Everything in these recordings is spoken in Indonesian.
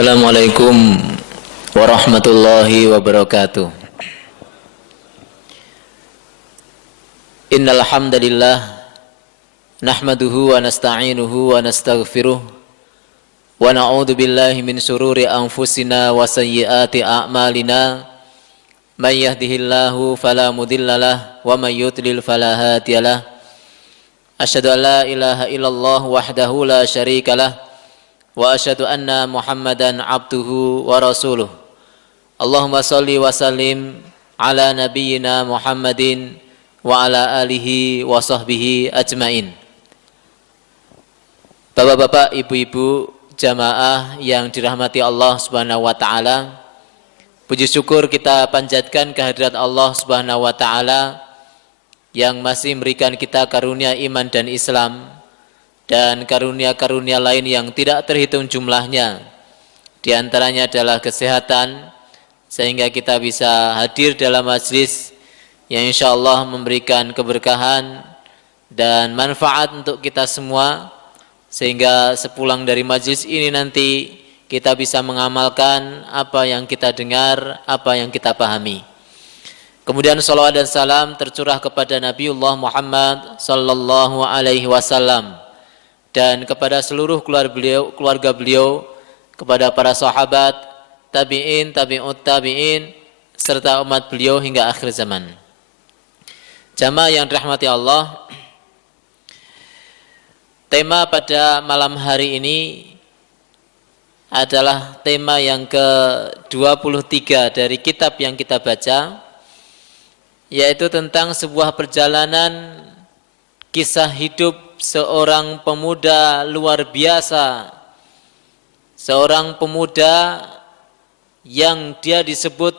Assalamualaikum warahmatullahi wabarakatuh. Innal hamdalillah nahmaduhu wa nasta'inuhu wa nastaghfiruh wa na'udzu billahi min shururi anfusina wa sayyiati a'malina. May yahdihillahu fala mudhillalah wa may yudlil fala hadiyalah. Asyhadu an la ilaha illallah wahdahu la syarikalah wa asyhadu anna Muhammadan abduhu wa rasuluh. Allahumma shalli wa sallim ala nabiyyina Muhammadin wa ala alihi wa sahbihi ajmain. Bapak-bapak, ibu-ibu, jamaah yang dirahmati Allah Subhanahu wa taala, puji syukur kita panjatkan kehadirat Allah Subhanahu wa taala yang masih memberikan kita karunia iman dan Islam dan karunia-karunia lain yang tidak terhitung jumlahnya. Di antaranya adalah kesehatan, sehingga kita bisa hadir dalam majlis yang insya Allah memberikan keberkahan dan manfaat untuk kita semua, sehingga sepulang dari majlis ini nanti kita bisa mengamalkan apa yang kita dengar, apa yang kita pahami. Kemudian salawat dan salam tercurah kepada Nabiullah Muhammad sallallahu alaihi wasallam dan kepada seluruh keluarga beliau, kepada para sahabat, tabi'in, tabi'ut tabi'in, serta umat beliau hingga akhir zaman. Jamaah yang dirahmati Allah, tema pada malam hari ini adalah tema yang ke-23 dari kitab yang kita baca, yaitu tentang sebuah perjalanan kisah hidup seorang pemuda luar biasa, seorang pemuda yang dia disebut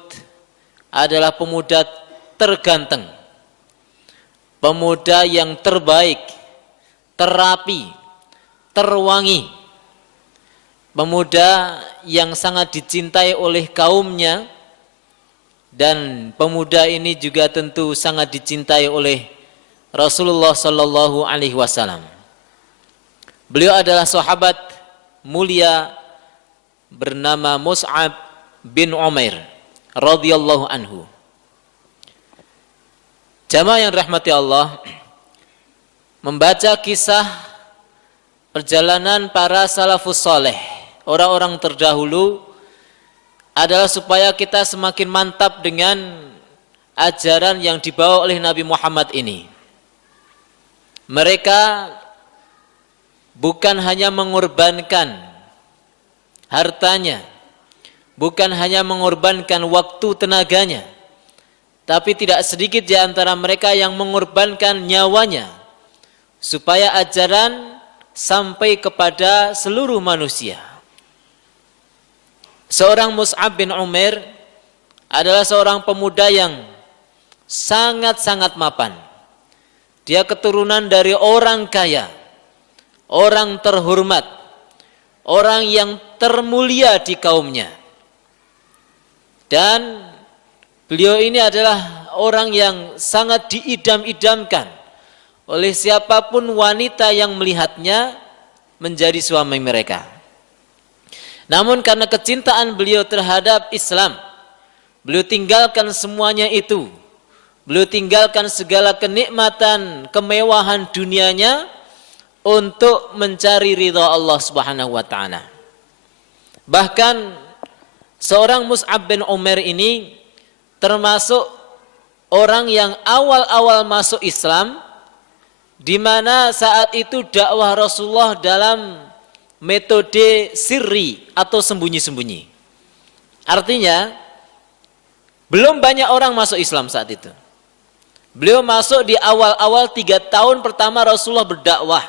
adalah pemuda terganteng, pemuda yang terbaik, terapi, terwangi, pemuda yang sangat dicintai oleh kaumnya, dan pemuda ini juga tentu sangat dicintai oleh Rasulullah sallallahu alaihi wasallam. Beliau adalah sahabat mulia bernama Mus'ab bin Umair radhiyallahu anhu. Jamaah yang rahmati Allah, membaca kisah perjalanan para salafus saleh, orang-orang terdahulu, adalah supaya kita semakin mantap dengan ajaran yang dibawa oleh Nabi Muhammad ini. Mereka bukan hanya mengorbankan hartanya, bukan hanya mengorbankan waktu tenaganya, tapi tidak sedikit di antara mereka yang mengorbankan nyawanya supaya ajaran sampai kepada seluruh manusia. Seorang Mus'ab bin Umair adalah seorang pemuda yang sangat-sangat mapan. Dia keturunan dari orang kaya, orang terhormat, orang yang termulia di kaumnya. Dan beliau ini adalah orang yang sangat diidam-idamkan oleh siapapun wanita yang melihatnya menjadi suami mereka. Namun karena kecintaan beliau terhadap Islam, beliau tinggalkan semuanya itu. Beliau tinggalkan segala kenikmatan, kemewahan dunianya untuk mencari ridha Allah Subhanahu wa taala. Bahkan seorang Mus'ab bin Umair ini termasuk orang yang awal-awal masuk Islam, di mana saat itu dakwah Rasulullah dalam metode sirri atau sembunyi-sembunyi. Artinya belum banyak orang masuk Islam saat itu. Beliau masuk di awal-awal 3 tahun pertama Rasulullah berdakwah,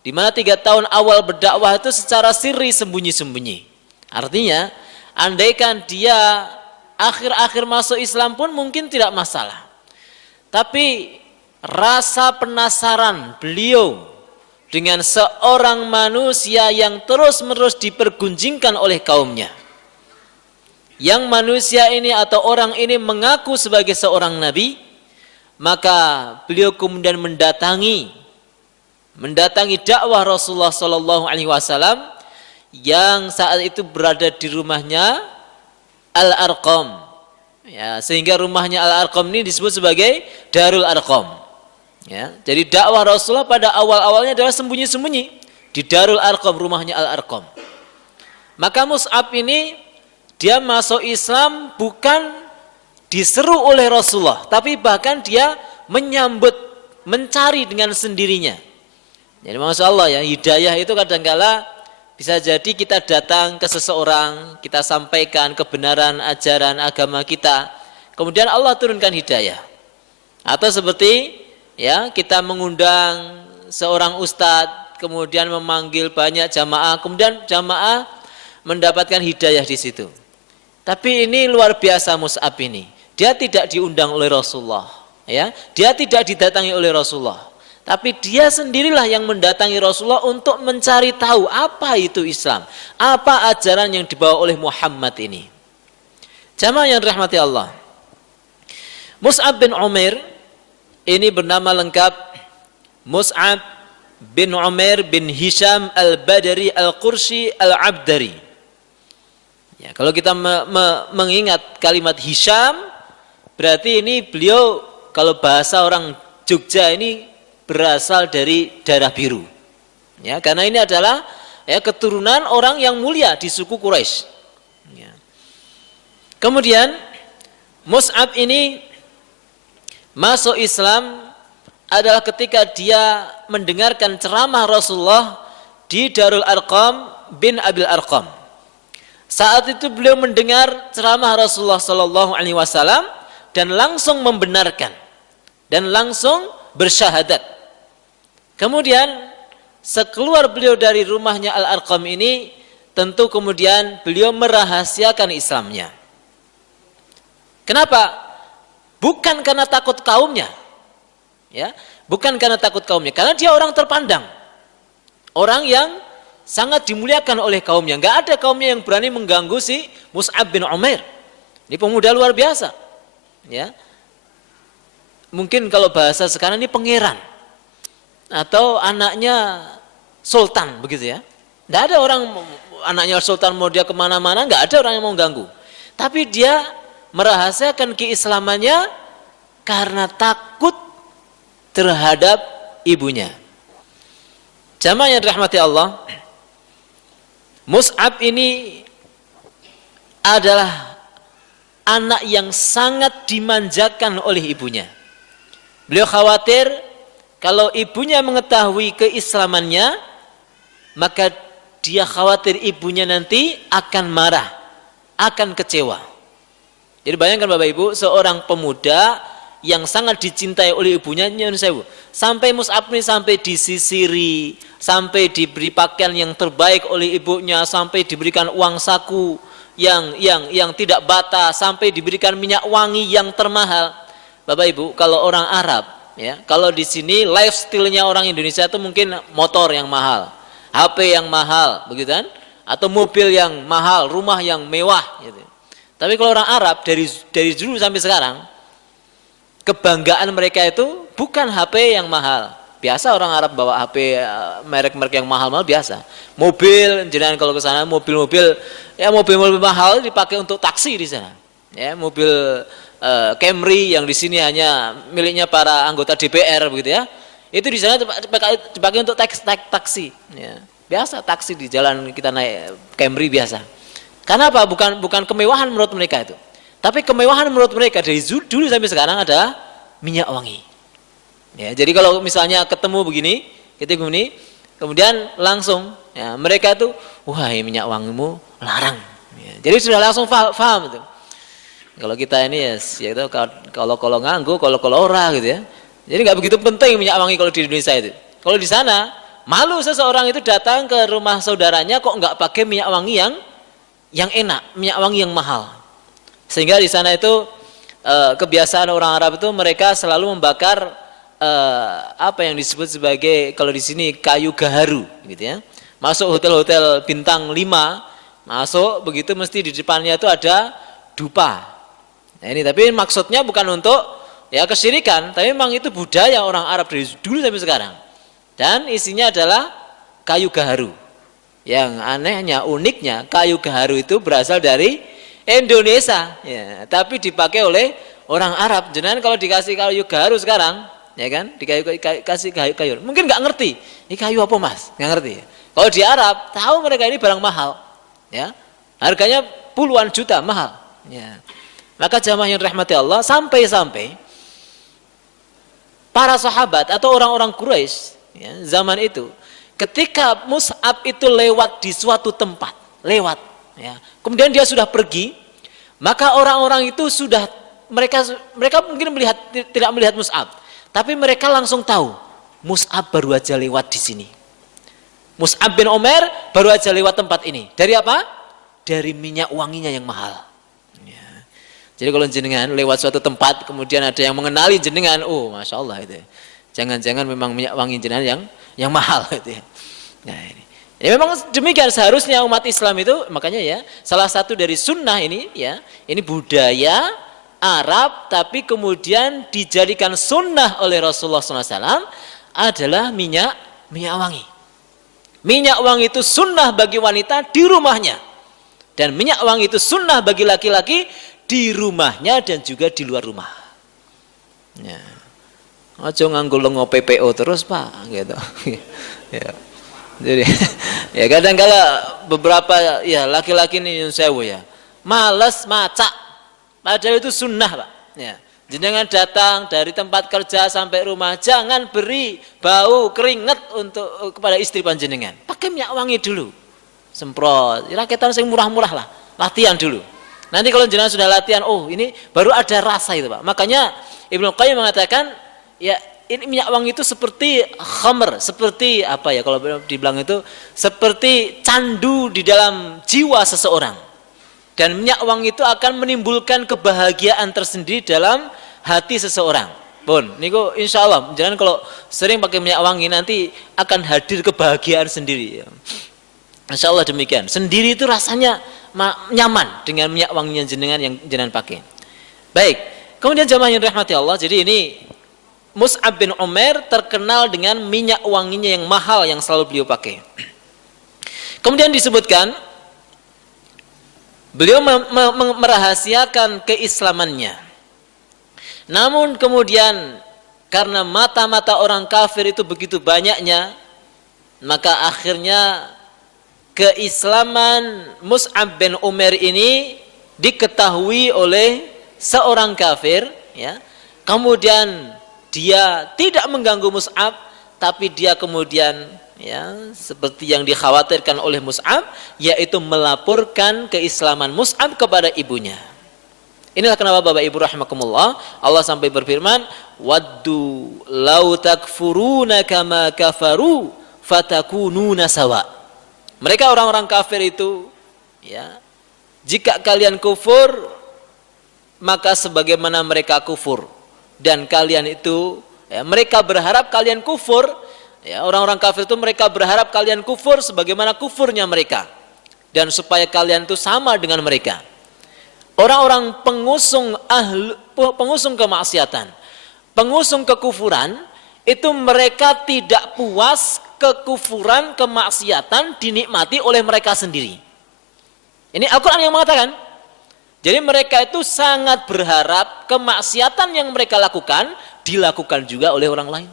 di mana 3 tahun awal berdakwah itu secara sirri, sembunyi-sembunyi. Artinya andaikan dia akhir-akhir masuk Islam pun mungkin tidak masalah. Tapi rasa penasaran beliau dengan seorang manusia yang terus-menerus dipergunjingkan oleh kaumnya, yang manusia ini atau orang ini mengaku sebagai seorang nabi, maka beliau kemudian mendatangi dakwah Rasulullah sallallahu alaihi wasallam yang saat itu berada di rumahnya Al-Arqam. Ya, sehingga rumahnya Al-Arqam ini disebut sebagai Darul Arqam. Ya, jadi dakwah Rasulullah pada awal-awalnya adalah sembunyi-sembunyi di Darul Arqam, rumahnya Al-Arqam. Maka Mus'ab ini dia masuk Islam bukan diseru oleh Rasulullah, tapi bahkan dia menyambut, mencari dengan sendirinya. Jadi Masya Allah ya, hidayah itu kadangkala bisa jadi kita datang ke seseorang, kita sampaikan kebenaran ajaran agama kita, kemudian Allah turunkan hidayah. Atau seperti ya, kita mengundang seorang ustadz, kemudian memanggil banyak jamaah, kemudian jamaah mendapatkan hidayah di situ. Tapi ini luar biasa Mus'ab ini. Dia tidak diundang oleh Rasulullah, ya. Dia tidak didatangi oleh Rasulullah. Tapi dia sendirilah yang mendatangi Rasulullah untuk mencari tahu apa itu Islam, apa ajaran yang dibawa oleh Muhammad ini. Jamaah yang dirahmati Allah, Mus'ab bin Umair ini bernama lengkap Mus'ab bin Umair bin Hisham al-Badri al-Qurshi al-Abdari. Ya, kalau kita mengingat kalimat Hisham, berarti ini beliau kalau bahasa orang Jogja ini berasal dari darah biru. Ya, karena ini adalah ya, keturunan orang yang mulia di suku Quraisy. Ya. Kemudian Mus'ab ini masuk Islam adalah ketika dia mendengarkan ceramah Rasulullah di Darul Arqam bin Abil Arqam. Saat itu beliau mendengar ceramah Rasulullah Sallallahu Alaihi Wasallam dan langsung membenarkan dan langsung bersyahadat. Kemudian sekeluar beliau dari rumahnya Al-Arqam ini, tentu kemudian beliau merahasiakan Islamnya. Kenapa? Bukan karena takut kaumnya, ya, bukan karena takut kaumnya, karena dia orang terpandang, orang yang sangat dimuliakan oleh kaumnya. Enggak ada kaumnya yang berani mengganggu si Mus'ab bin Umair. Ini pemuda luar biasa, ya. Mungkin kalau bahasa sekarang ini pangeran atau anaknya sultan, begitu ya. Tidak ada orang anaknya sultan mau dia kemana-mana, nggak ada orang yang mau ganggu. Tapi dia merahasiakan keislamannya karena takut terhadap ibunya. Jamaah yang dirahmati Allah, Mus'ab ini adalah anak yang sangat dimanjakan oleh ibunya. Beliau khawatir kalau ibunya mengetahui keislamannya, maka dia khawatir ibunya nanti akan marah, akan kecewa. Jadi bayangkan Bapak Ibu, seorang pemuda yang sangat dicintai oleh ibunya, sampai Mus'ab ini sampai disisiri, sampai diberi pakaian yang terbaik oleh ibunya, sampai diberikan uang saku yang tidak bata, sampai diberikan minyak wangi yang termahal. Bapak Ibu, kalau orang Arab, ya, kalau di sini lifestyle-nya orang Indonesia itu mungkin motor yang mahal, HP yang mahal, begitu kan? Atau mobil yang mahal, rumah yang mewah, gitu. Tapi kalau orang Arab dari dulu sampai sekarang, kebanggaan mereka itu bukan HP yang mahal. Biasa orang Arab bawa HP merek-merek yang mahal-mahal biasa. Mobil, jenengan kalau ke sana mobil-mobil mahal dipakai untuk taksi di sana. Ya, mobil Camry yang di sini hanya miliknya para anggota DPR begitu ya. Itu di sana dipakai untuk taksi. Ya. Biasa taksi di jalan kita naik Camry biasa. Karena apa? Bukan kemewahan menurut mereka itu. Tapi kemewahan menurut mereka dari dulu sampai sekarang adalah minyak wangi. Ya, jadi kalau misalnya ketemu begini, kemudian langsung ya, mereka itu, wah minyak wangimu larang. Ya, jadi sudah langsung paham itu. Kalau kita ini ya itu kalau nganggu, kalau ora gitu ya. Jadi nggak begitu penting minyak wangi kalau di Indonesia itu. Kalau di sana malu seseorang itu datang ke rumah saudaranya kok nggak pakai minyak wangi yang enak, minyak wangi yang mahal. Sehingga di sana itu kebiasaan orang Arab itu mereka selalu membakar apa yang disebut sebagai kalau di sini kayu gaharu gitu ya. Masuk hotel-hotel bintang 5, masuk begitu mesti di depannya itu ada dupa. Nah ini tapi maksudnya bukan untuk ya kesyirikan, tapi memang itu budaya orang Arab dari dulu sampai sekarang. Dan isinya adalah kayu gaharu. Yang anehnya, uniknya, kayu gaharu itu berasal dari Indonesia, ya, tapi dipakai oleh orang Arab. Jenengan kalau dikasih kayu gaharu sekarang, ya kan, dikasih kayu, mungkin nggak ngerti, ini kayu apa mas, nggak ngerti. Kalau di Arab, tahu mereka ini barang mahal, ya, harganya puluhan juta mahal. Ya. Maka jamaah yang dirahmati Allah, sampai-sampai para sahabat atau orang-orang Quraisy, ya, zaman itu, ketika Mus'ab itu lewat di suatu tempat, lewat. Ya. Kemudian dia sudah pergi, maka orang-orang itu sudah mereka mungkin tidak melihat Mus'ab, tapi mereka langsung tahu Mus'ab baru aja lewat di sini. Mus'ab bin Umair baru aja lewat tempat ini. Dari apa? Dari minyak wanginya yang mahal. Ya. Jadi kalau jenengan lewat suatu tempat, kemudian ada yang mengenali jenengan, oh masya Allah itu. Jangan-jangan memang minyak wangi jenengan yang mahal itu. Nah ini. Ya memang demikian seharusnya umat Islam itu, makanya ya salah satu dari sunnah ini ya, ini budaya Arab tapi kemudian dijadikan sunnah oleh Rasulullah SAW adalah minyak wangi. Minyak wangi itu sunnah bagi wanita di rumahnya, dan minyak wangi itu sunnah bagi laki-laki di rumahnya dan juga di luar rumah. Ya. Ojo nganggo lengo PPO terus pak, gitu. Ya. Jadi ya kadang kala beberapa ya laki-laki ini yang sewu ya malas macak, padahal itu sunnah pak. Ya. Jenengan datang dari tempat kerja sampai rumah, jangan beri bau keringat kepada istri panjenengan. Pakai minyak wangi dulu, semprot. Raketan yang murah-murah lah, latihan dulu. Nanti kalau jenengan sudah latihan, oh ini baru ada rasa itu pak. Makanya Ibnu Qayyim mengatakan ya. Ini minyak wangi itu seperti khamr, seperti apa ya kalau dibilang itu seperti candu di dalam jiwa seseorang. Dan minyak wangi itu akan menimbulkan kebahagiaan tersendiri dalam hati seseorang. Pun, niku insya Allah, jangan kalau sering pakai minyak wangi nanti akan hadir kebahagiaan sendiri. Insya Allah demikian. Sendiri itu rasanya nyaman dengan minyak wangi yang jenengan pakai. Baik, kemudian jamaah yang dirahmati Allah, jadi ini Mus'ab bin Umair terkenal dengan minyak wanginya yang mahal yang selalu beliau pakai. Kemudian disebutkan beliau merahasiakan keislamannya. Namun kemudian karena mata-mata orang kafir itu begitu banyaknya, maka akhirnya keislaman Mus'ab bin Umair ini diketahui oleh seorang kafir, ya. Kemudian dia tidak mengganggu Mus'ab, tapi dia kemudian ya seperti yang dikhawatirkan oleh Mus'ab, yaitu melaporkan keislaman Mus'ab kepada ibunya. Inilah kenapa Bapak Ibu rahimakumullah, Allah sampai berfirman, "Waddu law takfuruna kama kafaru fatakununa sawa." Mereka orang-orang kafir itu ya, jika kalian kufur maka sebagaimana mereka kufur. Dan kalian itu ya, mereka berharap kalian kufur ya, orang-orang kafir itu mereka berharap kalian kufur sebagaimana kufurnya mereka, dan supaya kalian itu sama dengan mereka. Orang-orang pengusung kemaksiatan, pengusung kekufuran itu mereka tidak puas kekufuran kemaksiatan dinikmati oleh mereka sendiri. Ini Al-Quran yang mengatakan. Jadi mereka itu sangat berharap kemaksiatan yang mereka lakukan dilakukan juga oleh orang lain.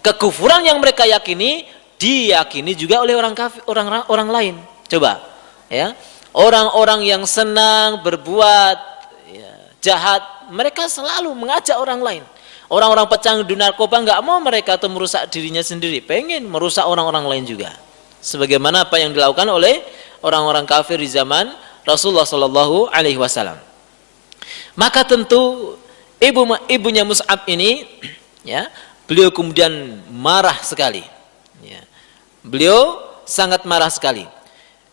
Kekufuran yang mereka yakini diyakini juga oleh orang lain. Coba, ya, orang-orang yang senang berbuat ya, jahat, mereka selalu mengajak orang lain. Orang-orang pecandu narkoba nggak mau mereka tuh merusak dirinya sendiri, pengen merusak orang-orang lain juga. Sebagaimana apa yang dilakukan oleh orang-orang kafir di zaman Rasulullah Shallallahu Alaihi Wasallam. Maka tentu ibunya Mus'ab ini, ya, beliau kemudian marah sekali. Ya. Beliau sangat marah sekali.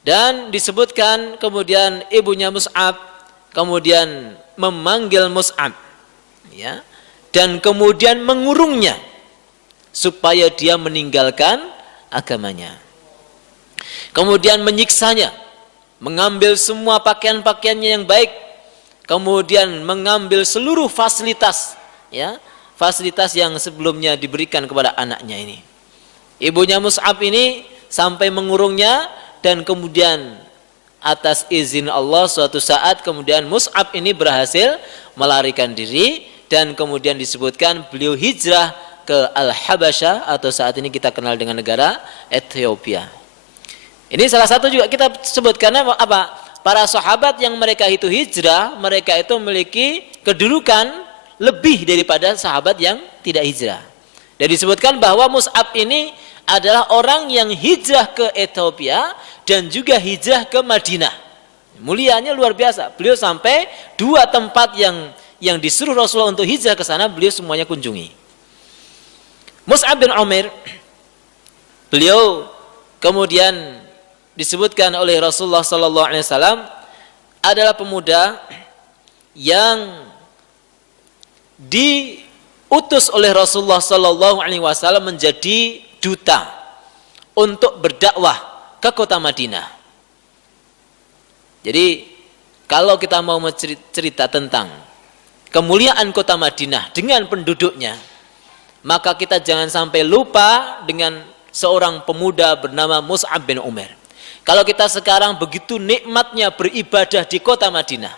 Dan disebutkan kemudian ibunya Mus'ab kemudian memanggil Mus'ab, ya, dan kemudian mengurungnya supaya dia meninggalkan agamanya. Kemudian menyiksanya, mengambil semua pakaian-pakaiannya yang baik, kemudian mengambil seluruh fasilitas, ya, fasilitas yang sebelumnya diberikan kepada anaknya ini. Ibunya Mus'ab ini sampai mengurungnya, dan kemudian atas izin Allah suatu saat kemudian Mus'ab ini berhasil melarikan diri, dan kemudian disebutkan beliau hijrah ke Al-Habasyah atau saat ini kita kenal dengan negara Ethiopia. Ini salah satu juga kita sebut karena apa? Para sahabat yang mereka itu hijrah, mereka itu memiliki kedudukan lebih daripada sahabat yang tidak hijrah. Dan disebutkan bahwa Mus'ab ini adalah orang yang hijrah ke Ethiopia dan juga hijrah ke Madinah. Mulianya luar biasa. Beliau sampai 2 tempat yang disuruh Rasulullah untuk hijrah ke sana, beliau semuanya kunjungi. Mus'ab bin Umair, beliau kemudian disebutkan oleh Rasulullah SAW adalah pemuda yang diutus oleh Rasulullah SAW menjadi duta untuk berdakwah ke kota Madinah. Jadi kalau kita mau cerita tentang kemuliaan kota Madinah dengan penduduknya, maka kita jangan sampai lupa dengan seorang pemuda bernama Mus'ab bin Umair. Kalau kita sekarang begitu nikmatnya beribadah di kota Madinah,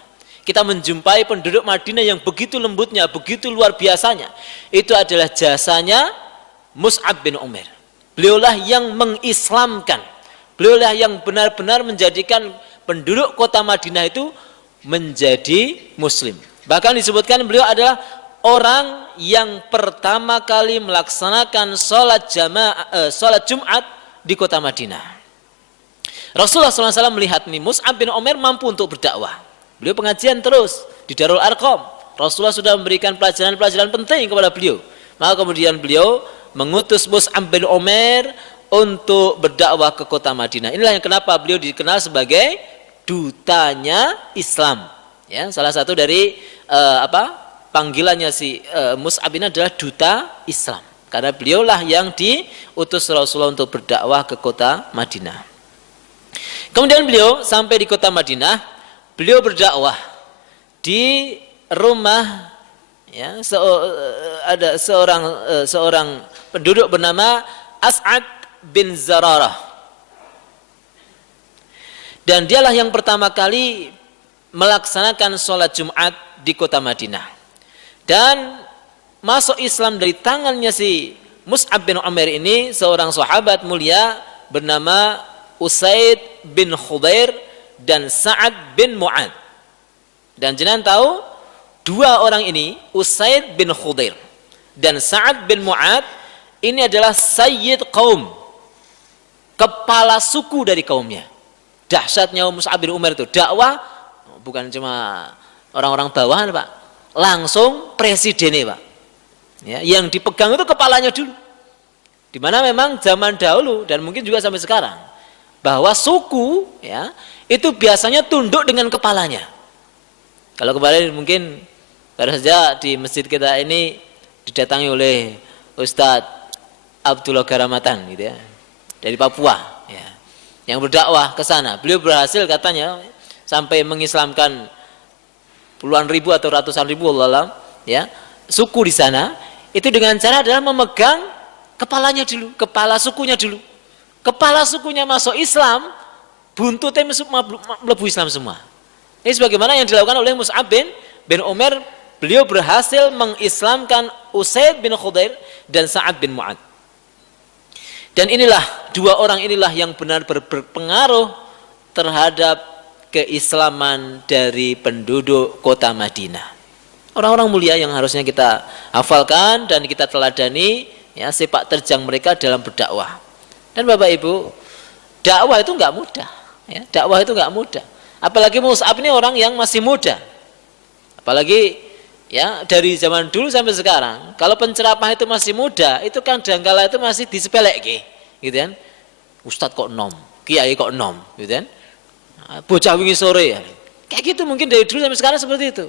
kita menjumpai penduduk Madinah yang begitu lembutnya, begitu luar biasanya, itu adalah jasanya Mus'ab bin Umair. Beliaulah yang mengislamkan, beliaulah yang benar-benar menjadikan penduduk kota Madinah itu menjadi muslim. Bahkan disebutkan beliau adalah orang yang pertama kali melaksanakan sholat Jumat di kota Madinah. Rasulullah SAW melihat nih Mus'ab bin Umair mampu untuk berdakwah. Beliau pengajian terus di Darul Arqam. Rasulullah sudah memberikan pelajaran-pelajaran penting kepada beliau. Maka kemudian beliau mengutus Mus'ab bin Umair untuk berdakwah ke kota Madinah. Inilah yang kenapa beliau dikenal sebagai dutanya Islam. Ya, salah satu dari panggilannya si Mus'ab ini adalah duta Islam. Karena beliaulah yang diutus Rasulullah untuk berdakwah ke kota Madinah. Kemudian beliau sampai di kota Madinah, beliau berdakwah di rumah ya, ada seorang penduduk bernama As'ad bin Zararah. Dan dialah yang pertama kali melaksanakan sholat Jumat di kota Madinah. Dan masuk Islam dari tangannya si Mus'ab bin Umair ini, seorang sahabat mulia bernama Usaid bin Khudair dan Sa'ad bin Mu'ad. Dan jenengan tahu 2 orang ini, Usaid bin Khudair dan Sa'ad bin Mu'ad, ini adalah sayyid kaum, kepala suku dari kaumnya. Dahsyatnya Mus'ab bin Umair itu dakwah bukan cuma orang-orang bawahan, Pak, langsung presidennya, Pak. Ya, yang dipegang itu kepalanya dulu. Dimana memang zaman dahulu dan mungkin juga sampai sekarang, bahwa suku ya itu biasanya tunduk dengan kepalanya. Kalau kemarin mungkin baru saja di masjid kita ini didatangi oleh Ustadz Abdullah Garamatan gitu ya, dari Papua ya, yang berdakwah ke sana. Beliau berhasil katanya sampai mengislamkan puluhan ribu atau ratusan ribu Allah ya suku di sana, itu dengan cara adalah memegang kepalanya dulu, kepala sukunya dulu. Kepala sukunya masuk Islam, buntutnya melebu Islam semua. Ini sebagaimana yang dilakukan oleh Mus'ab bin Umair. Beliau berhasil mengislamkan Usaid bin Khudair dan Sa'ad bin Mu'ad. Dan inilah 2 orang inilah yang benar berpengaruh terhadap keislaman dari penduduk kota Madinah. Orang-orang mulia yang harusnya kita hafalkan dan kita teladani ya, sepak terjang mereka dalam berdakwah. Dan Bapak Ibu, dakwah itu enggak mudah ya, dakwah itu enggak mudah. Apalagi Mus'ab ini orang yang masih muda. Apalagi ya dari zaman dulu sampai sekarang, kalau penceramah itu masih muda, itu kan kadangkala itu masih disepelekke, gitu kan. Ustadz kok nom, kiai kok nom, gitu kan. Bocah wingi sore ya. Kayak gitu mungkin dari dulu sampai sekarang seperti itu.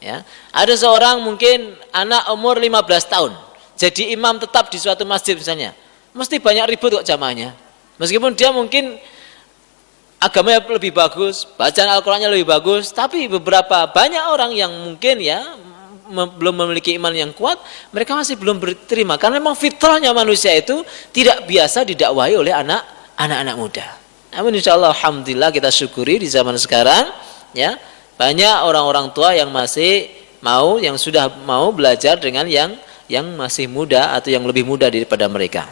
Ya. Ada seorang mungkin anak umur 15 tahun, jadi imam tetap di suatu masjid misalnya. Mesti banyak ribut kok jamaahnya. Meskipun dia mungkin agamanya lebih bagus, bacaan Al-Qur'annya lebih bagus, tapi banyak orang yang mungkin ya belum memiliki iman yang kuat, mereka masih belum berterima karena memang fitrahnya manusia itu tidak biasa didakwahi oleh anak anak-anak muda. Namun insya Allah alhamdulillah kita syukuri di zaman sekarang ya banyak orang-orang tua yang masih mau, yang sudah mau belajar dengan yang masih muda atau yang lebih muda daripada mereka.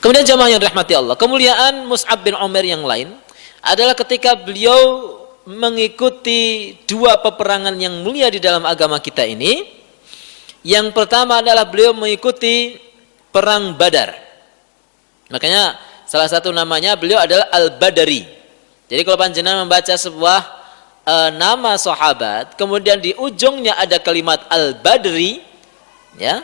Kemudian jamaah yang dirahmati Allah, kemuliaan Mus'ab bin Umair yang lain adalah ketika beliau mengikuti dua peperangan yang mulia di dalam agama kita ini. Yang pertama adalah beliau mengikuti perang Badar. Makanya salah satu namanya beliau adalah Al-Badari. Jadi kalau panjenengan membaca sebuah nama sahabat, kemudian di ujungnya ada kalimat Al-Badri, ya,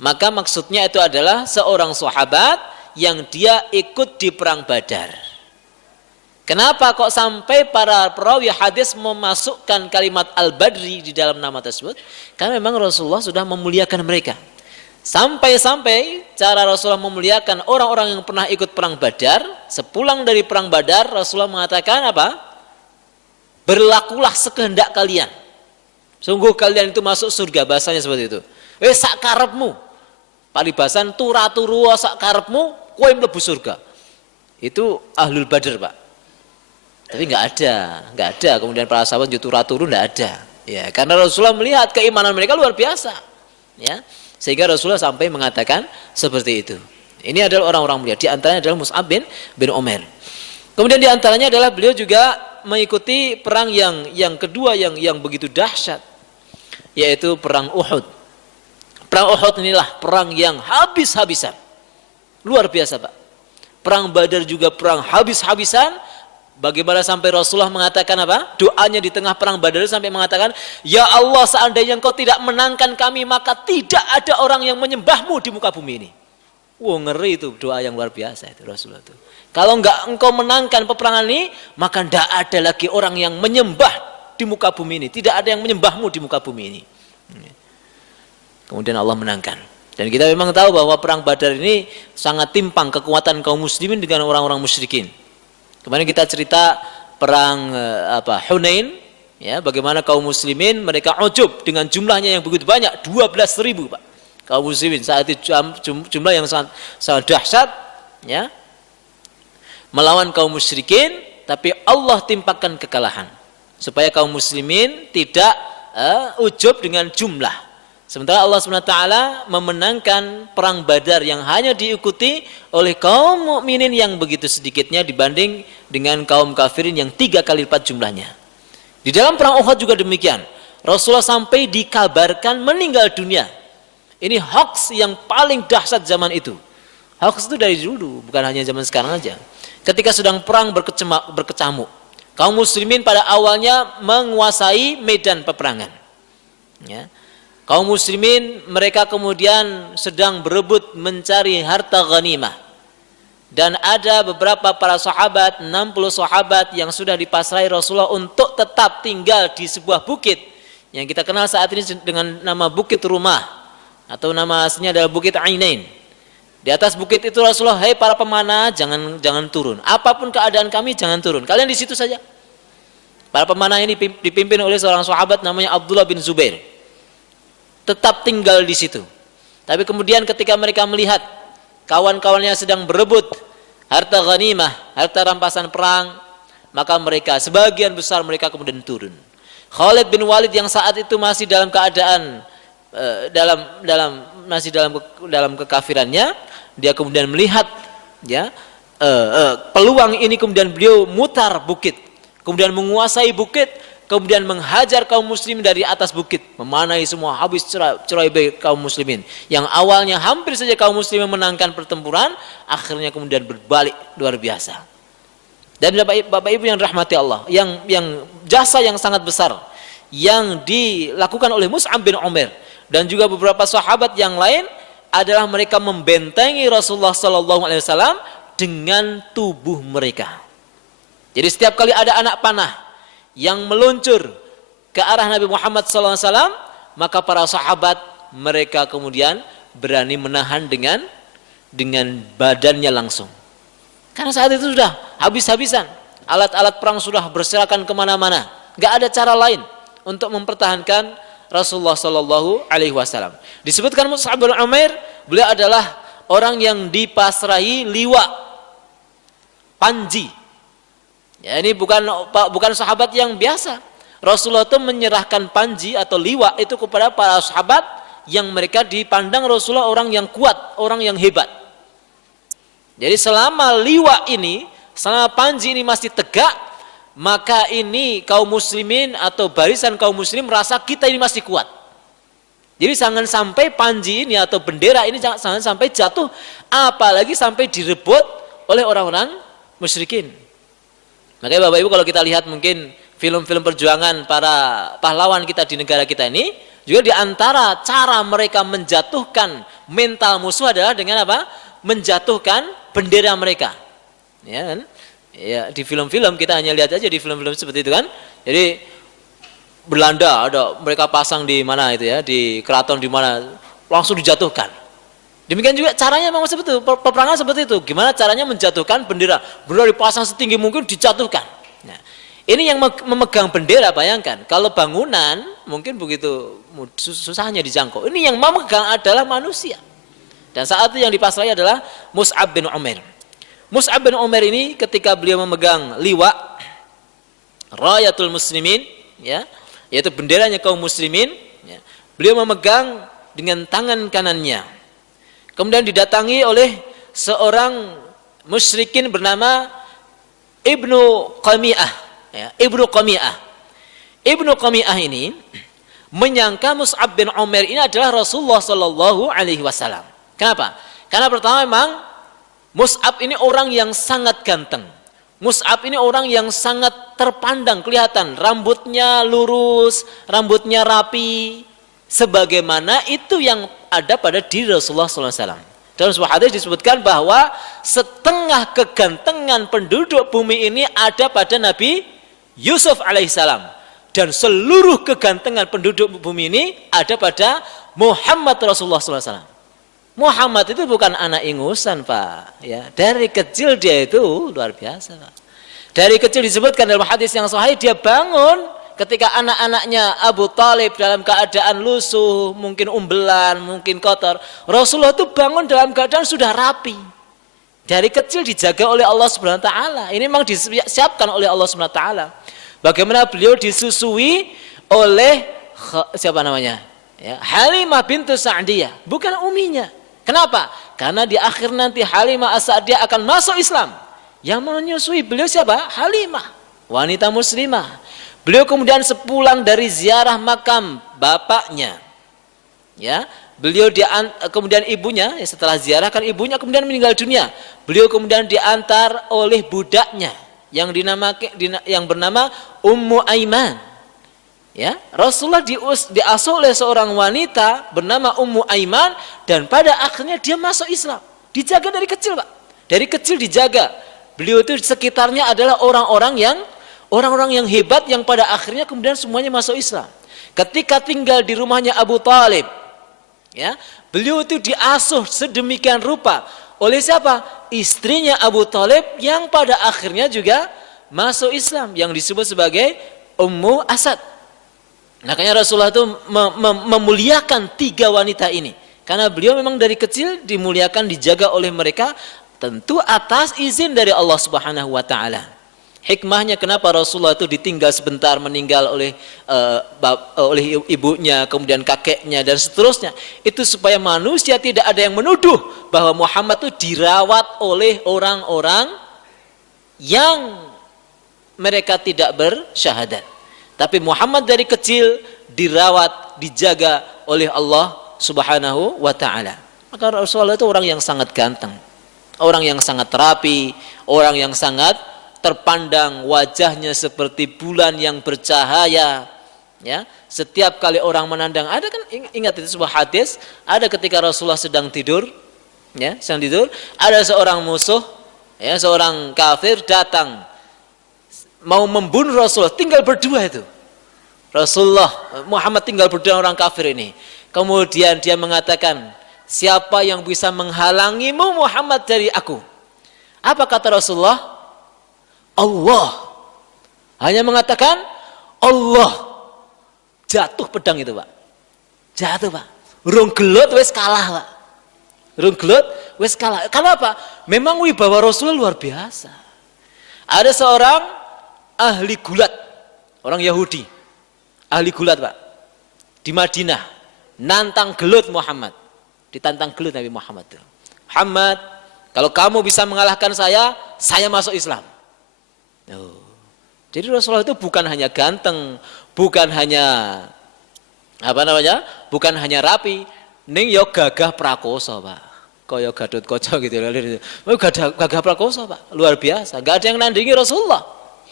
maka maksudnya itu adalah seorang sahabat yang dia ikut di perang Badar. Kenapa kok sampai para perawi hadis memasukkan kalimat Al-Badri di dalam nama tersebut? Karena memang Rasulullah sudah memuliakan mereka. Sampai-sampai cara Rasulullah memuliakan orang-orang yang pernah ikut perang Badar, sepulang dari perang Badar Rasulullah mengatakan apa? Berlakulah sekehendak kalian. Sungguh kalian itu masuk surga, bahasanya seperti itu. Sak karepmu. Paribasan turu sak karepmu, kowe mlebu surga. Itu Ahlul Badar, Pak. Tapi nggak ada. Kemudian para sahabat turu nggak ada. Ya, karena Rasulullah melihat keimanan mereka luar biasa. Ya, sehingga Rasulullah sampai mengatakan seperti itu. Ini adalah orang-orang mulia. Di antaranya adalah Mus'ab bin Umair. Kemudian di antaranya adalah beliau juga mengikuti perang yang kedua yang begitu dahsyat, yaitu perang Uhud. Perang Uhud inilah perang yang habis-habisan. Luar biasa, Pak. Perang Badar juga perang habis-habisan. Bagaimana sampai Rasulullah mengatakan apa? Doanya di tengah perang Badar sampai mengatakan, "Ya Allah, seandainya Engkau tidak menangkan kami, maka tidak ada orang yang menyembahmu di muka bumi ini." Wah, ngeri itu, doa yang luar biasa itu Rasulullah itu. Kalau enggak Engkau menangkan peperangan ini, maka tidak ada lagi orang yang menyembah di muka bumi ini. Tidak ada yang menyembahmu di muka bumi ini. Kemudian Allah menangkan. Dan kita memang tahu bahwa perang Badar ini sangat timpang kekuatan kaum muslimin dengan orang-orang musyrikin. Kemarin kita cerita perang Hunain, ya, bagaimana kaum muslimin mereka ujub dengan jumlahnya yang begitu banyak, 12.000, Pak. Kaum muslimin saat itu jumlah yang sangat dahsyat, ya, melawan kaum musyrikin, tapi Allah timpakan kekalahan supaya kaum muslimin tidak ujub dengan jumlah. Sementara Allah SWT memenangkan perang Badar yang hanya diikuti oleh kaum mukminin yang begitu sedikitnya dibanding dengan kaum kafirin yang 3 kali lipat jumlahnya. Di dalam perang Uhud juga demikian. Rasulullah sampai dikabarkan meninggal dunia. Ini hoax yang paling dahsyat zaman itu. Hoax itu dari dulu, bukan hanya zaman sekarang aja. Ketika sedang perang berkecamuk, kaum muslimin pada awalnya menguasai medan peperangan. Ya. Kaum muslimin mereka kemudian sedang berebut mencari harta ghanimah. Dan ada beberapa para sahabat, 60 sahabat yang sudah dipasrai Rasulullah untuk tetap tinggal di sebuah bukit yang kita kenal saat ini dengan nama Bukit Rumah, atau nama aslinya adalah Bukit Ainain. Di atas bukit itu Rasulullah, "Hei para pemanah, jangan turun. Apapun keadaan kami, jangan turun. Kalian di situ saja." Para pemanah ini dipimpin oleh seorang sahabat namanya Abdullah bin Zubair. Tetap tinggal di situ. Tapi kemudian ketika mereka melihat kawan-kawannya sedang berebut harta ghanimah, harta rampasan perang, maka mereka, sebagian besar mereka kemudian turun. Khalid bin Walid yang saat itu masih dalam keadaan dalam kekafirannya, dia kemudian melihat, ya, peluang ini, kemudian beliau mutar bukit, kemudian menguasai bukit, kemudian menghajar kaum muslimin dari atas bukit, memanai semua, habis cerai kaum muslimin. Yang awalnya hampir saja kaum muslimin menangkan pertempuran, akhirnya kemudian berbalik luar biasa. Dan Bapak Ibu yang rahmati Allah, yang jasa yang sangat besar yang dilakukan oleh Mus'ab bin Umair dan juga beberapa sahabat yang lain adalah mereka membentengi Rasulullah SAW dengan tubuh mereka. Jadi setiap kali ada anak panah yang meluncur ke arah Nabi Muhammad SAW, maka para sahabat mereka kemudian berani menahan dengan badannya langsung. Karena saat itu sudah habis-habisan, alat-alat perang sudah berserakan kemana-mana, nggak ada cara lain untuk mempertahankan Rasulullah SAW. Disebutkan Mus'ab bin Umair, beliau adalah orang yang dipasrahi liwa, panji. Ya, ini bukan sahabat yang biasa. Rasulullah itu menyerahkan panji atau liwa itu kepada para sahabat yang mereka dipandang Rasulullah orang yang kuat, orang yang hebat. Jadi selama liwa ini, selama panji ini masih tegak, maka ini kaum muslimin atau barisan kaum muslim merasa kita ini masih kuat. Jadi jangan sampai panji ini atau bendera ini jangan sampai jatuh, apalagi sampai direbut oleh orang-orang musyrikin. Makanya Bapak Ibu kalau kita lihat mungkin film-film perjuangan para pahlawan kita di negara kita ini, juga di antara cara mereka menjatuhkan mental musuh adalah dengan apa? Menjatuhkan bendera mereka. Ya kan? Ya, di film-film kita hanya lihat aja di film-film seperti itu kan. Jadi Belanda ada mereka pasang di mana itu ya, di keraton di mana langsung dijatuhkan. Demikian juga caranya memang seperti itu, peperangan seperti itu. Gimana caranya menjatuhkan bendera? Bendera dipasang setinggi mungkin dijatuhkan. Nah, ini yang memegang bendera, bayangkan. Kalau bangunan mungkin begitu susahnya dijangkau. Ini yang memegang adalah manusia. Dan saat itu yang dipasrai adalah Mus'ab bin Umair. Mus'ab bin Umair ini ketika beliau memegang liwa Rayatul Muslimin, ya, yaitu benderanya kaum muslimin, ya, beliau memegang dengan tangan kanannya. Kemudian didatangi oleh seorang musyrikin bernama Ibnu Qami'ah. Ya, Ibnu Qami'ah. Ibnu Qami'ah ini menyangka Mus'ab bin Umair ini adalah Rasulullah Sallallahu Alaihi Wasallam. Kenapa? Karena pertama memang Mus'ab ini orang yang sangat ganteng. Mus'ab ini orang yang sangat terpandang, kelihatan rambutnya lurus, rambutnya rapi, sebagaimana itu yang ada pada diri Rasulullah SAW. Dalam sebuah hadis disebutkan bahwa setengah kegantengan penduduk bumi ini ada pada Nabi Yusuf alaihissalam, dan seluruh kegantengan penduduk bumi ini ada pada Muhammad Rasulullah SAW. Muhammad itu bukan anak ingusan, Pak. Ya, dari kecil dia itu luar biasa, Pak. Dari kecil disebutkan dalam hadis yang sahih, dia bangun ketika anak-anaknya Abu Talib dalam keadaan lusuh, mungkin umbelan, mungkin kotor. Rasulullah itu bangun dalam keadaan sudah rapi. Dari kecil dijaga oleh Allah Subhanahu wa taala. Ini memang disiapkan oleh Allah Subhanahu wa taala. Bagaimana beliau disusui oleh siapa namanya? Ya, Halimah bintu Sa'diyah, bukan uminya. Kenapa? Karena di akhir nanti Halimah As-Sa'diyah akan masuk Islam. Yang menyusui beliau siapa? Halimah, wanita muslimah. Beliau kemudian sepulang dari ziarah makam bapaknya, ya, beliau kemudian ibunya, ya, setelah ziarah kan ibunya kemudian meninggal dunia. Beliau kemudian diantar oleh budaknya yang bernama Ummu Aiman. Ya, Rasulullah diasuh oleh seorang wanita bernama Ummu Aiman, dan pada akhirnya dia masuk Islam. Dijaga dari kecil, Pak. Dari kecil dijaga. Beliau itu sekitarnya adalah orang-orang yang hebat yang pada akhirnya kemudian semuanya masuk Islam. Ketika tinggal di rumahnya Abu Talib, ya, beliau itu diasuh sedemikian rupa oleh siapa? Istrinya Abu Talib yang pada akhirnya juga masuk Islam, yang disebut sebagai Ummu Asad. Makanya Rasulullah itu memuliakan tiga wanita ini, karena beliau memang dari kecil dimuliakan, dijaga oleh mereka, tentu atas izin dari Allah Subhanahu wa taala. Hikmahnya kenapa Rasulullah itu ditinggal sebentar, meninggal oleh ibunya, kemudian kakeknya dan seterusnya, itu supaya manusia tidak ada yang menuduh bahwa Muhammad itu dirawat oleh orang-orang yang mereka tidak bersyahadat. Tapi Muhammad dari kecil dirawat, dijaga oleh Allah Subhanahu wa taala. Maka Rasulullah itu orang yang sangat ganteng, orang yang sangat rapi, orang yang sangat terpandang, wajahnya seperti bulan yang bercahaya. Ya, setiap kali orang menandang, ada kan, ingat itu sebuah hadis, ada ketika Rasulullah sedang tidur, ya, sedang tidur, ada seorang musuh, ya, seorang kafir datang mau membunuh Rasulullah, tinggal berdua itu. Rasulullah, Muhammad tinggal berdua orang kafir ini. Kemudian dia mengatakan, siapa yang bisa menghalangimu Muhammad dari aku? Apa kata Rasulullah? Allah. Hanya mengatakan Allah. Jatuh pedang itu, Pak. Jatuh, Pak. Urung gelut wis kalah, Pak. Urung gelut wis kalah. Karena apa? Memang wibawa Rasulullah luar biasa. Ada seorang ahli gulat, orang Yahudi, ahli gulat Pak, di Madinah, nantang gelut Muhammad, ditantang gelut Nabi Muhammad. Muhammad, kalau kamu bisa mengalahkan saya masuk Islam. Oh. Jadi Rasulullah itu bukan hanya ganteng, bukan hanya bukan hanya rapi, ning yo gagah prakoso Pak, kaya Gatot Kaca gitu. Gagah prakoso Pak, luar biasa, nggak ada yang nandingi Rasulullah,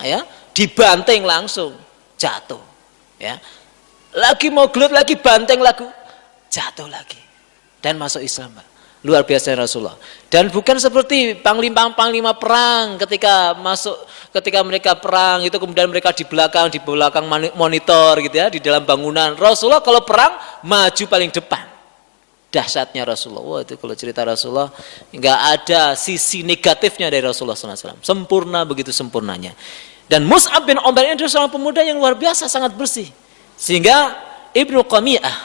ya, dibanting langsung jatuh, ya, lagi mau gelut lagi banting lagu jatuh lagi dan masuk Islam Pak. Luar biasa Rasulullah. Dan bukan seperti panglima perang ketika mereka perang itu kemudian mereka di belakang monitor gitu ya, di dalam bangunan. Rasulullah kalau perang maju paling depan. Dahsyatnya Rasulullah. Wah, itu kalau cerita Rasulullah enggak ada sisi negatifnya dari Rasulullah SAW. Sempurna, begitu sempurnanya. Dan Mus'ab bin Umair ini adalah seorang pemuda yang luar biasa, sangat bersih. Sehingga Ibnu Qami'ah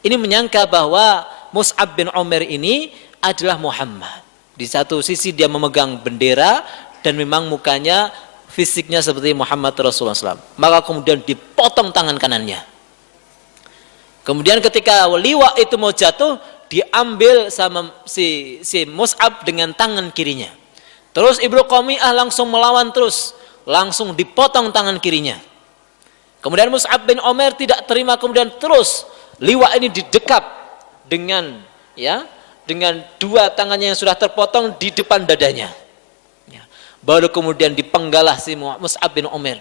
ini menyangka bahwa Mus'ab bin Umair ini adalah Muhammad. Di satu sisi dia memegang bendera dan memang mukanya, fisiknya seperti Muhammad Rasulullah SAW. Maka kemudian dipotong tangan kanannya. Kemudian ketika liwa itu mau jatuh, diambil sama si Mus'ab dengan tangan kirinya. Terus Ibnu Qami'ah langsung melawan terus, langsung dipotong tangan kirinya. Kemudian Mus'ab bin Umair tidak terima, kemudian terus liwa ini didekap dengan dua tangannya yang sudah terpotong di depan dadanya. Ya. Baru kemudian dipenggalah si Mus'ab bin Umair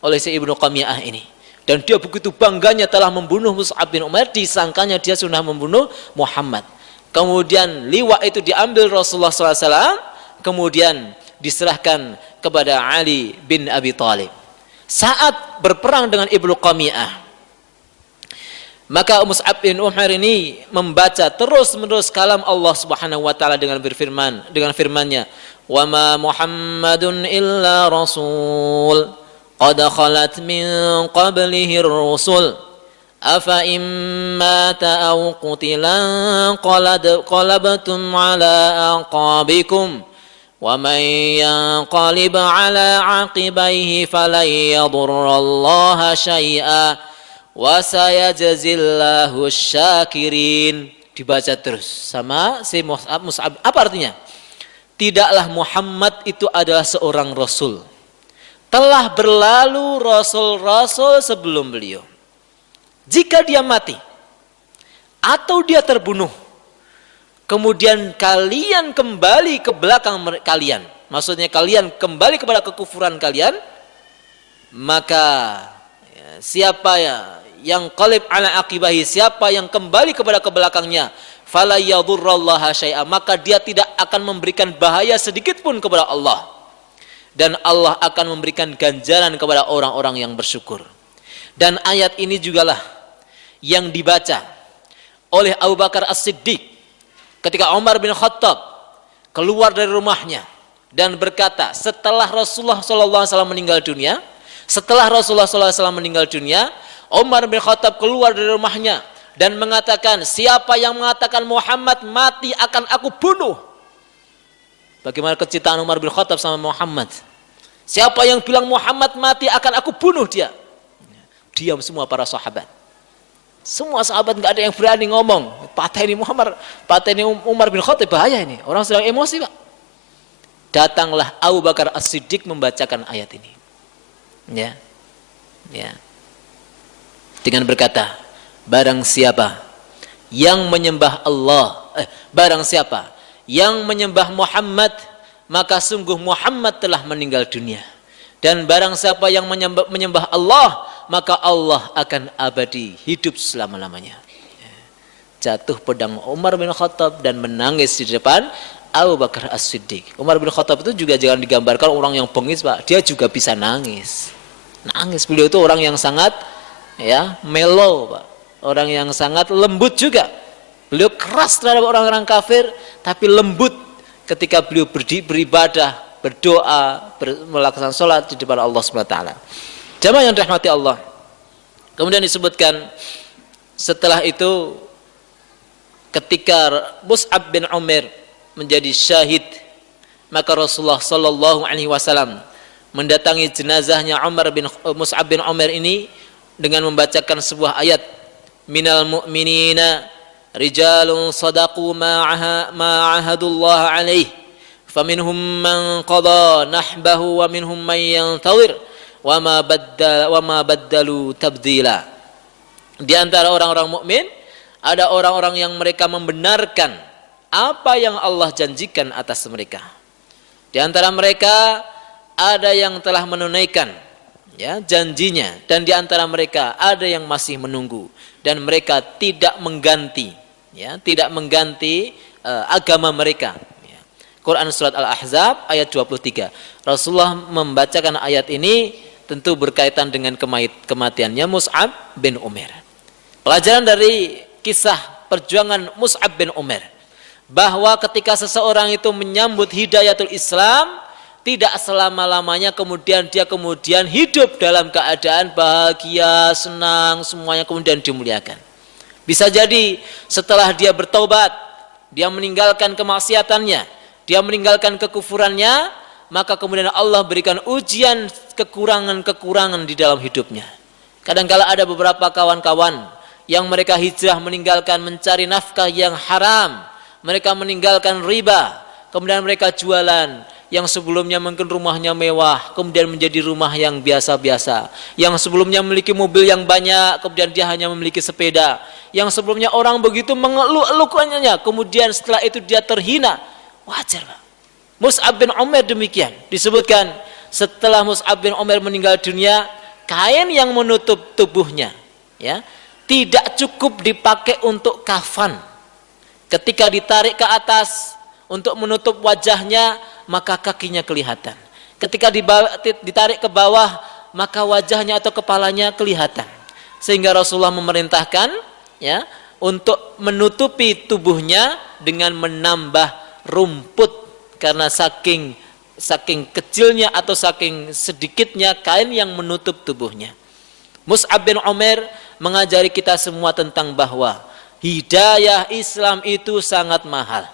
oleh si Ibnu Qami'ah ini. Dan dia begitu bangganya telah membunuh Mus'ab bin Umair, disangkanya dia sudah membunuh Muhammad. Kemudian liwa itu diambil Rasulullah SAW, kemudian diserahkan kepada Ali bin Abi Thalib. Saat berperang dengan Ibnu Qami'ah, maka Mus'ab bin Umair ini membaca terus-menerus kalam Allah Subhanahu wa taala dengan firman-Nya, "Wa ma Muhammadun illa rasul qad khalat min qablihi ar-rusul afa in mata aw qutila qalabtum ala aqabikum wa man yanqalib ala aqibaihi falan yadurrallaha syai'a wa sayajzillahu syakirin." Dibaca terus sama si Mus'ab. Apa artinya? Tidaklah Muhammad itu adalah seorang rasul. Telah berlalu rasul-rasul sebelum beliau. Jika dia mati atau dia terbunuh, kemudian kalian kembali ke belakang kalian, maksudnya kalian kembali kepada kekufuran kalian, maka siapa yang qalib ala aqibahi, siapa yang kembali kepada kebelakangnya, fala yadurrallaha syai'a, maka dia tidak akan memberikan bahaya sedikit pun kepada Allah, dan Allah akan memberikan ganjaran kepada orang-orang yang bersyukur. Dan ayat ini jugalah yang dibaca oleh Abu Bakar As-Siddiq ketika Umar bin Khattab keluar dari rumahnya dan berkata setelah Rasulullah SAW meninggal dunia, Umar bin Khattab keluar dari rumahnya dan mengatakan, siapa yang mengatakan Muhammad mati akan aku bunuh. Bagaimana kecintaan Umar bin Khattab sama Muhammad. Siapa yang bilang Muhammad mati akan aku bunuh dia. Diam semua para sahabat. Semua sahabat nggak ada yang berani ngomong. Pateni Umar bin Khattab, bahaya ini. Orang sedang emosi Pak. Datanglah Abu Bakar As-Siddiq membacakan ayat ini. Ya. Dengan berkata, barang siapa yang menyembah barang siapa yang menyembah Muhammad, maka sungguh Muhammad telah meninggal dunia. Dan barang siapa yang menyembah Allah, maka Allah akan abadi hidup selama-lamanya. Jatuh pedang Umar bin Khattab dan menangis di depan Abu Bakar As-Siddiq. Umar bin Khattab itu juga jangan digambarkan orang yang bengis Pak, dia juga bisa nangis. Beliau itu orang yang sangat mellow Pak, orang yang sangat lembut juga. Beliau keras terhadap orang-orang kafir, tapi lembut ketika beliau beribadah, berdoa, melaksanakan sholat di depan Allah SWT. Jamaah yang dirahmati Allah. Kemudian disebutkan setelah itu ketika Mus'ab bin Umair menjadi syahid, maka Rasulullah SAW mendatangi jenazahnya Mus'ab bin Umair ini dengan membacakan sebuah ayat, minal mu'minina rijalun sadaqu ma'ahadullah alaih faminhum man qada nahbahu wa minhum man yantawir wa ma baddalu tabdila. Di antara orang-orang mukmin ada orang-orang yang mereka membenarkan apa yang Allah janjikan atas mereka. Di antara mereka ada yang telah menunaikan ya janjinya, dan di antara mereka ada yang masih menunggu, dan mereka tidak mengganti agama mereka. Quran surat Al-Ahzab ayat 23. Rasulullah membacakan ayat ini tentu berkaitan dengan kematiannya Mus'ab bin Umair. Pelajaran dari kisah perjuangan Mus'ab bin Umair, bahwa ketika seseorang itu menyambut hidayatul Islam, tidak selama-lamanya kemudian dia hidup dalam keadaan bahagia, senang, semuanya kemudian dimuliakan. Bisa jadi setelah dia bertaubat, dia meninggalkan kemaksiatannya, dia meninggalkan kekufurannya, maka kemudian Allah berikan ujian kekurangan-kekurangan di dalam hidupnya. Kadang-kala ada beberapa kawan-kawan yang mereka hijrah meninggalkan mencari nafkah yang haram, mereka meninggalkan riba, kemudian mereka jualan. Yang sebelumnya mungkin rumahnya mewah, kemudian menjadi rumah yang biasa-biasa. Yang sebelumnya memiliki mobil yang banyak, kemudian dia hanya memiliki sepeda. Yang sebelumnya orang begitu mengeluh-elukannya, kemudian setelah itu dia terhina. Wajar, Pak. Mus'ab bin Umair demikian. Disebutkan setelah Mus'ab bin Umair meninggal dunia, kain yang menutup tubuhnya ya tidak cukup dipakai untuk kafan. Ketika ditarik ke atas untuk menutup wajahnya, maka kakinya kelihatan. Ketika ditarik ke bawah, maka wajahnya atau kepalanya kelihatan. Sehingga Rasulullah memerintahkan ya untuk menutupi tubuhnya dengan menambah rumput, karena saking kecilnya atau saking sedikitnya kain yang menutup tubuhnya. Mus'ab bin Umair mengajari kita semua tentang bahwa hidayah Islam itu sangat mahal.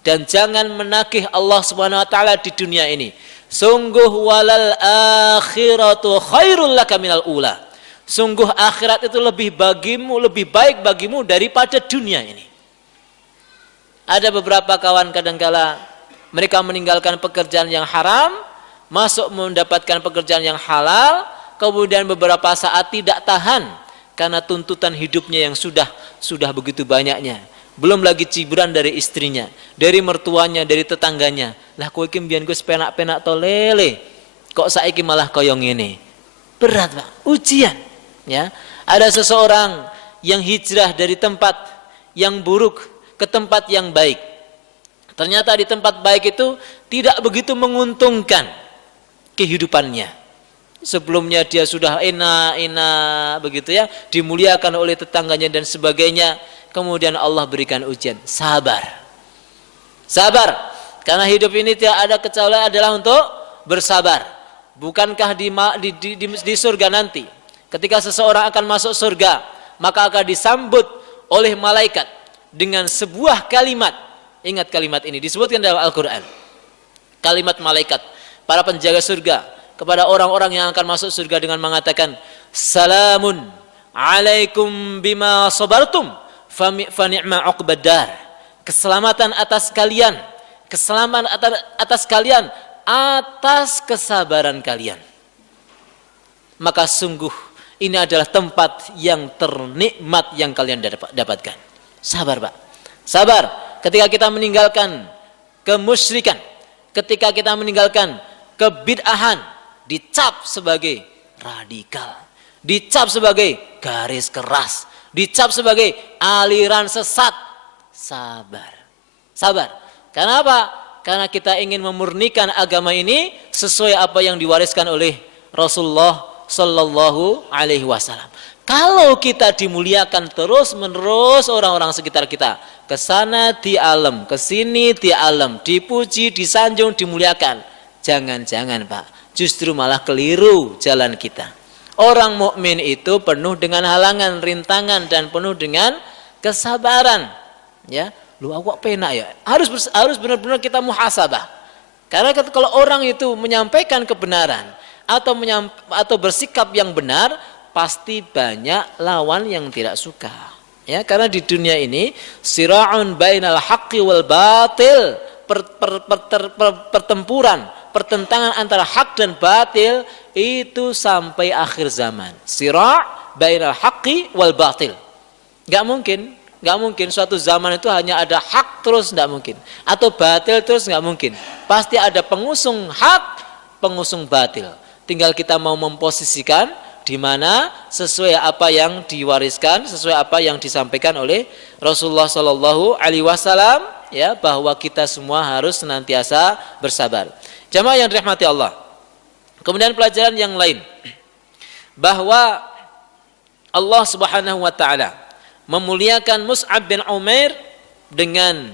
Dan jangan menagih Allah Subhanahu wa taala di dunia ini. Sungguh walal akhiratu khairul laka minal ula. Sungguh akhirat itu lebih baik bagimu daripada dunia ini. Ada beberapa kawan kadangkala mereka meninggalkan pekerjaan yang haram, masuk mendapatkan pekerjaan yang halal, kemudian beberapa saat tidak tahan karena tuntutan hidupnya yang sudah begitu banyaknya. Belum lagi cibiran dari istrinya, dari mertuanya, dari tetangganya. Lah kowe iki mbiyen wis penak-penak to lele. Kok saiki malah kaya ngene. Berat, Pak, ujian. Ya. Ada seseorang yang hijrah dari tempat yang buruk ke tempat yang baik. Ternyata di tempat baik itu tidak begitu menguntungkan kehidupannya. Sebelumnya dia sudah enak begitu ya, dimuliakan oleh tetangganya dan sebagainya. Kemudian Allah berikan ujian, sabar. Sabar, karena hidup ini tidak ada kecuali adalah untuk bersabar. Bukankah di surga nanti, ketika seseorang akan masuk surga, maka akan disambut oleh malaikat dengan sebuah kalimat. Ingat kalimat ini, disebutkan dalam Al-Quran. Kalimat malaikat, para penjaga surga, kepada orang-orang yang akan masuk surga dengan mengatakan, Salamun alaikum bima sabartum. Fani'ma uqbadar. Keselamatan atas kalian, keselamatan atas kalian atas kesabaran kalian. Maka sungguh ini adalah tempat yang ternikmat yang kalian dapatkan. Sabar, Pak. Sabar ketika kita meninggalkan kemusyrikan, ketika kita meninggalkan kebid'ahan, dicap sebagai radikal, dicap sebagai garis keras, dicap sebagai aliran sesat. Sabar. Sabar. Karena apa? Karena kita ingin memurnikan agama ini sesuai apa yang diwariskan oleh Rasulullah sallallahu alaihi wasallam. Kalau kita dimuliakan terus-menerus orang-orang sekitar kita, ke sana di alam, ke sini di alam, dipuji, disanjung, dimuliakan. Jangan-jangan, Pak, justru malah keliru jalan kita. Orang mukmin itu penuh dengan halangan, rintangan, dan penuh dengan kesabaran. Ya, lu awak penak ya. Harus benar-benar kita muhasabah. Karena kalau orang itu menyampaikan kebenaran, atau bersikap yang benar, pasti banyak lawan yang tidak suka. Ya, karena di dunia ini sira'un bainal haqqi wal batil, pertempuran, pertentangan antara hak dan batil itu sampai akhir zaman. Sira' bainal haqqi wal batil. Enggak mungkin suatu zaman itu hanya ada hak terus, enggak mungkin. Atau batil terus, enggak mungkin. Pasti ada pengusung hak, pengusung batil. Tinggal kita mau memposisikan di mana sesuai apa yang diwariskan, sesuai apa yang disampaikan oleh Rasulullah Shallallahu Alaihi Wasallam, ya, bahwa kita semua harus senantiasa bersabar. Jamaah yang dirahmati Allah. Kemudian pelajaran yang lain, bahwa Allah Subhanahu Wa Taala memuliakan Mus'ab bin Umair dengan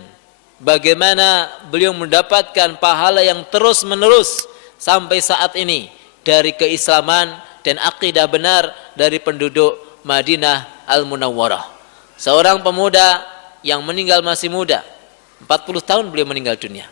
bagaimana beliau mendapatkan pahala yang terus menerus sampai saat ini dari keislaman dan akidah benar dari penduduk Madinah Al-Munawwarah. Seorang pemuda yang meninggal masih muda, 40 tahun beliau meninggal dunia.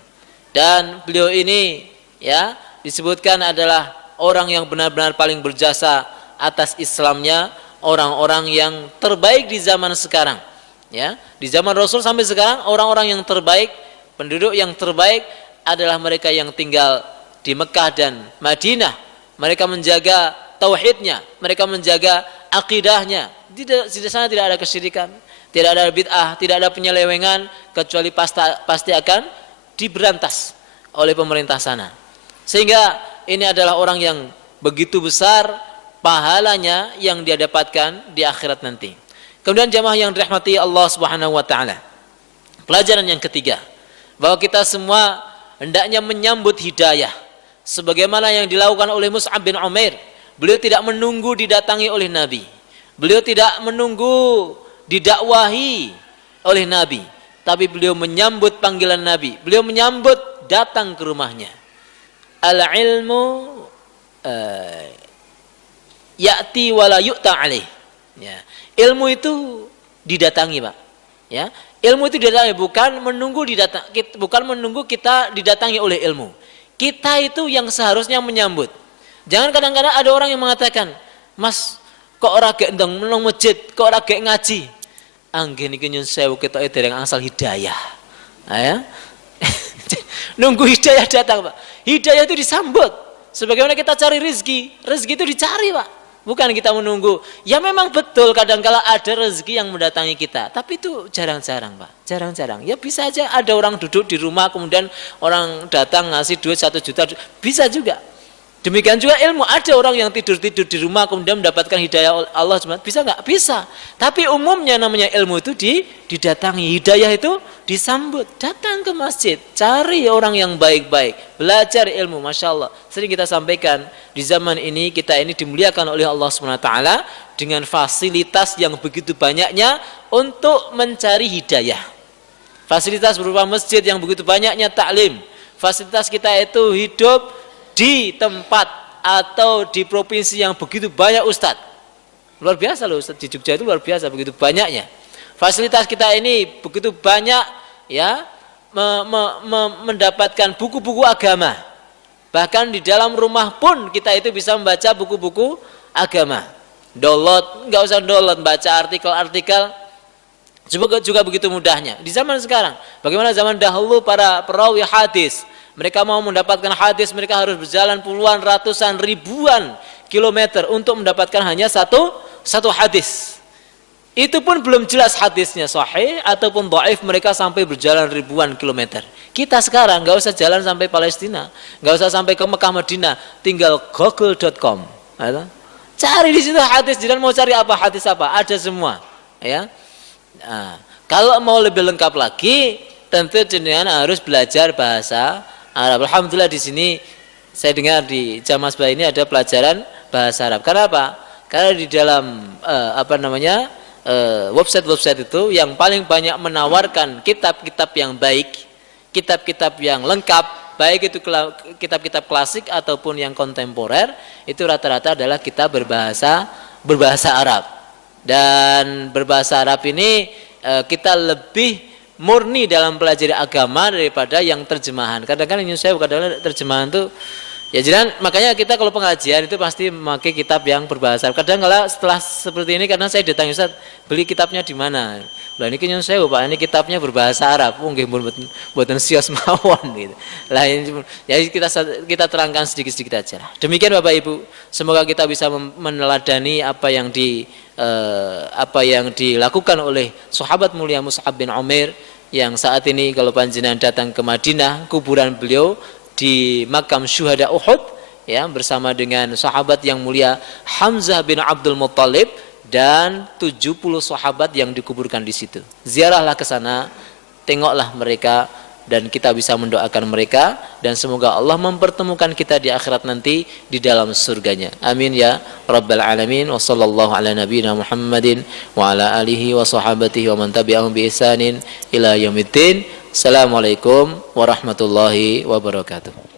Dan beliau ini, ya, disebutkan adalah orang yang benar-benar paling berjasa atas Islamnya, orang-orang yang terbaik di zaman sekarang. Ya, di zaman Rasul sampai sekarang orang-orang yang terbaik, penduduk yang terbaik adalah mereka yang tinggal di Mekah dan Madinah. Mereka menjaga tauhidnya, mereka menjaga akidahnya. Di sana tidak ada kesyirikan, tidak ada bid'ah, tidak ada penyelewengan, kecuali pasti akan diberantas oleh pemerintah sana. Sehingga ini adalah orang yang begitu besar pahalanya yang dia dapatkan di akhirat nanti. Kemudian jamaah yang dirahmati Allah Subhanahu wa taala. Pelajaran yang ketiga, bahwa kita semua hendaknya menyambut hidayah sebagaimana yang dilakukan oleh Mus'ab bin Umair. Beliau tidak menunggu didatangi oleh Nabi. Beliau tidak menunggu didakwahi oleh Nabi, tapi beliau menyambut panggilan Nabi. Beliau menyambut datang ke rumahnya. Al-ilmu ya'ti wala yu'ta alaih. Ya. Ilmu itu didatangi, Pak. Ya. Ilmu itu didatangi, bukan menunggu kita didatangi oleh ilmu. Kita itu yang seharusnya menyambut. Jangan kadang-kadang ada orang yang mengatakan, "Mas, kok ora gek ndang menang masjid, kok ora gek ngaji?" Anggen iki nyun sewu ketoke dereng angsal hidayah. Ya. Nunggu hidayah datang, Pak. Hidayah itu disambut. Sebagaimana kita cari rezeki, rezeki itu dicari, Pak. Bukan kita menunggu. Ya memang betul kadang-kala ada rezeki yang mendatangi kita, tapi itu jarang-jarang, Pak. Jarang-jarang. Ya bisa aja ada orang duduk di rumah kemudian orang datang ngasih duit 1 juta, bisa juga. Demikian juga ilmu, ada orang yang tidur-tidur di rumah kemudian mendapatkan hidayah Allah, bisa nggak? Bisa. Tapi umumnya namanya ilmu itu didatangi, hidayah itu disambut. Datang ke masjid, cari orang yang baik-baik, belajar ilmu. Masya Allah, sering kita sampaikan di zaman ini kita ini dimuliakan oleh Allah SWT dengan fasilitas yang begitu banyaknya untuk mencari hidayah. Fasilitas berupa masjid yang begitu banyaknya, taklim. Fasilitas kita itu hidup di tempat atau di provinsi yang begitu banyak ustadz. Luar biasa loh, ustadz di Jogja itu luar biasa, begitu banyaknya. Fasilitas kita ini begitu banyak, ya, mendapatkan buku-buku agama. Bahkan di dalam rumah pun kita itu bisa membaca buku-buku agama. Download, nggak usah download, baca artikel-artikel juga begitu mudahnya. Di zaman sekarang, bagaimana zaman dahulu para perawi hadis, mereka mau mendapatkan hadis, mereka harus berjalan puluhan, ratusan, ribuan kilometer untuk mendapatkan hanya satu hadis. Itu pun belum jelas hadisnya sahih ataupun dhaif, mereka sampai berjalan ribuan kilometer. Kita sekarang nggak usah jalan sampai Palestina, nggak usah sampai ke Mekah Madinah, tinggal google.com. Cari di situ hadis, jangan mau cari apa hadis apa, ada semua. Ya. Nah, kalau mau lebih lengkap lagi, tentu jenengan harus belajar bahasa Arab. Alhamdulillah di sini saya dengar di Jamasbah ini ada pelajaran bahasa Arab. Kenapa? Karena di dalam website-website itu yang paling banyak menawarkan kitab-kitab yang baik, kitab-kitab yang lengkap, baik itu kitab-kitab klasik ataupun yang kontemporer, itu rata-rata adalah kitab berbahasa Arab. Dan berbahasa Arab ini kita lebih murni dalam pelajari agama daripada yang terjemahan. Kadang-kadang saya kadang terjemahan itu Ya jangan, makanya kita kalau pengajian itu pasti memakai kitab yang berbahasa Arab. Kadang kala setelah seperti ini karena saya datang Ustaz, beli kitabnya di mana? Lah ini nyun sewu Pak, ini kitabnya berbahasa Arab. Oh nggih mboten sios mawon gitu. Lah ini ya kita terangkan sedikit-sedikit aja. Demikian Bapak Ibu, semoga kita bisa meneladani apa yang dilakukan oleh sahabat mulia Mus'ab bin Umair yang saat ini kalau panjenengan datang ke Madinah, kuburan beliau di makam syuhada Uhud ya bersama dengan sahabat yang mulia Hamzah bin Abdul Muttalib dan 70 sahabat yang dikuburkan di situ. Ziarahlah ke sana, tengoklah mereka dan kita bisa mendoakan mereka dan semoga Allah mempertemukan kita di akhirat nanti di dalam surganya. Amin ya rabbal alamin. Wa sallallahu ala nabiyyina Muhammadin wa ala alihi wa sahabatihi wa man tabi'ahum bi ihsanin ila yaumiddin. Assalamualaikum warahmatullahi wabarakatuh.